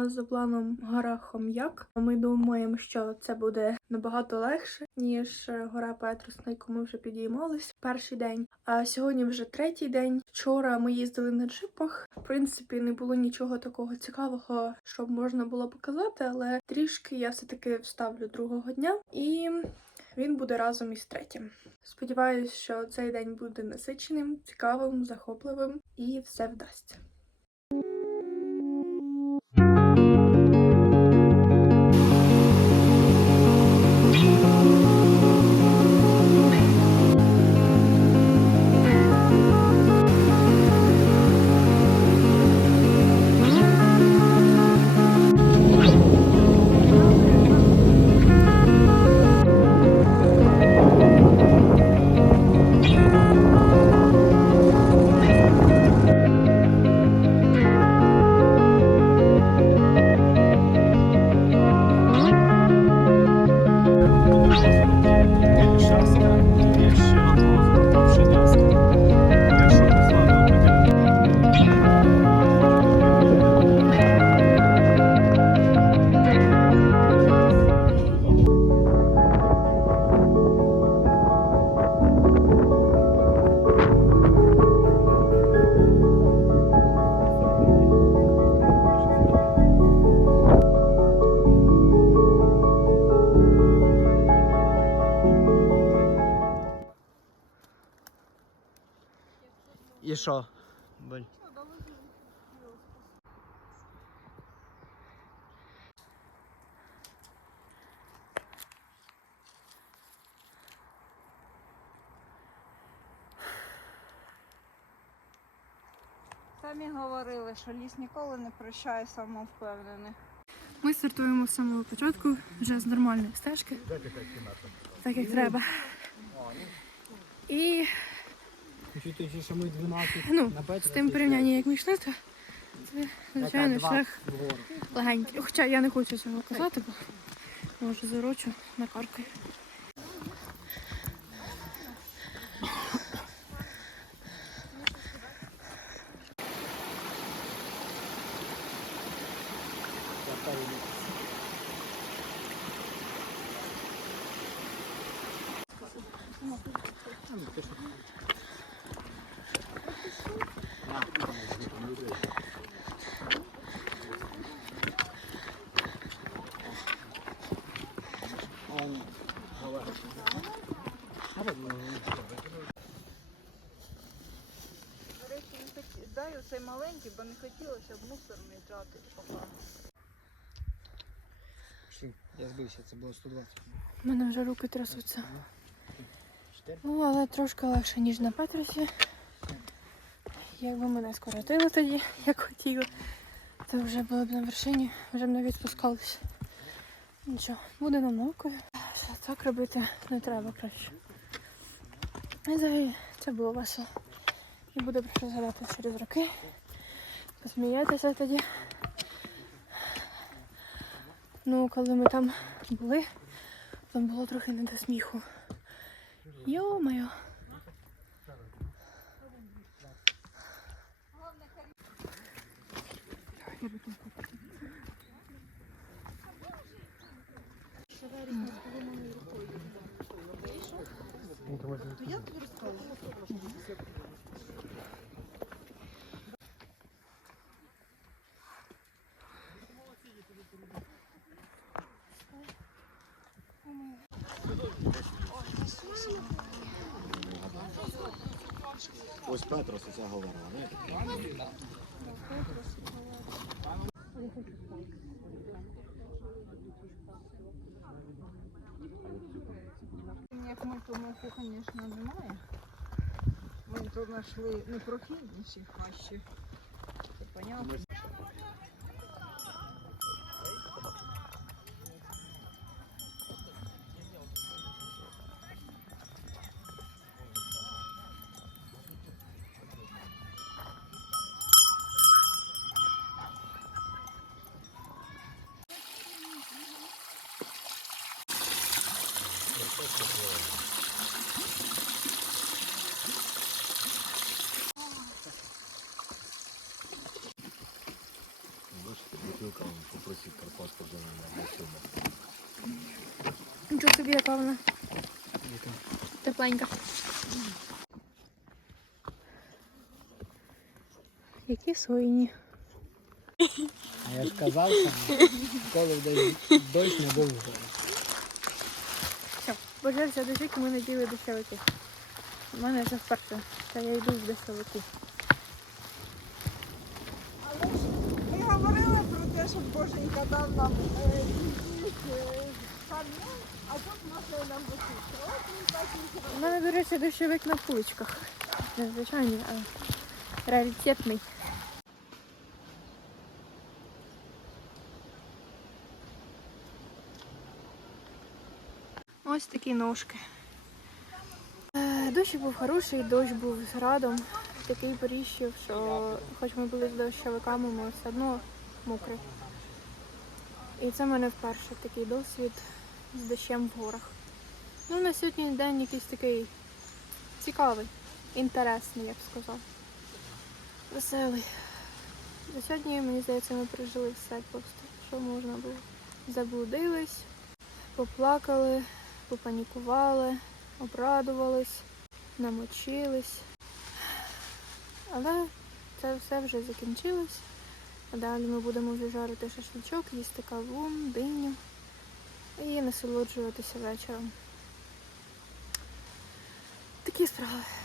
нас за планом гора Хом'як. Ми думаємо, що це буде набагато легше, ніж е, гора Петрос, на яку ми вже підіймались перший день. А сьогодні вже третій день. Вчора ми їздили на джипах. В принципі, не було нічого такого цікавого, щоб можна було показати, але трішки я все-таки вставлю другого дня і. Він буде разом із третім. Сподіваюсь, що цей день буде насиченим, цікавим, захопливим і все вдасться. Ich schaff's dann, ich schaff's що? Боль. Самі говорили, що ліс ніколи не прощає самовпевнених. Ми стартуємо з самого початку, вже з нормальної стежки. Так як треба. І Що ми 12 ну, з тим порівнянням, як ми йшли, то це звичайно шлях легенький. Хоча я не хочу цього казати, бо може зарочу на каркою. До речі, не дай оцей маленький, бо не хотілося б мусор не джати поки. Я збився, це було 120. У мене вже руки трясуться. Ну, але трошки легше, ніж на Петросі. Якби мене скоротили тоді, як хотіли, то вже були б на вершині, вже б навіть спускалися. Нічого, буде намокою. Так робити не треба краще. І взагалі це було весело. І буде про що згадати через роки. Посміятися тоді. Ну, коли ми там були, там було трохи не до сміху. Йо-моє. Ось Петрос оця говорила, знаєте? Як ми то муху, звісно, немає. Ми тут знайшли непрохідніші хащі. Це понятно. Бачите, бутилка вам попросить карпаску вже на сьогодні. Нічого собі, яка вона. Тепленька. Які сойні. А я ж казав, коли десь дощ не був божевся дощик, ми наділи дощовики. У мене вже вперше, та я йду в дощовики. Але ж ми говорили про те, щоб Боженька дав нам е, якісь е, а тут висить. Так і зробив. У мене, до речі, дощовик на пуличках. Не звичайний, а раритетний. Такі ножки. Е, Дощ був хороший, дощ був з градом. Такий поріщив, що хоч ми були з дощовиками, ми все одно мокрі. І це в мене вперше такий досвід з дощем в горах. Ну, на сьогодні день якийсь такий цікавий, інтересний, я б сказав. Веселий. За сьогодні, мені здається, ми пережили все просто, що можна було. Заблудились, поплакали, попанікували, обрадувались, намочились. Але це все вже закінчилось. Далі ми будемо вже жарити шашличок, їсти каву, диню і насолоджуватися вечором. Такі справи.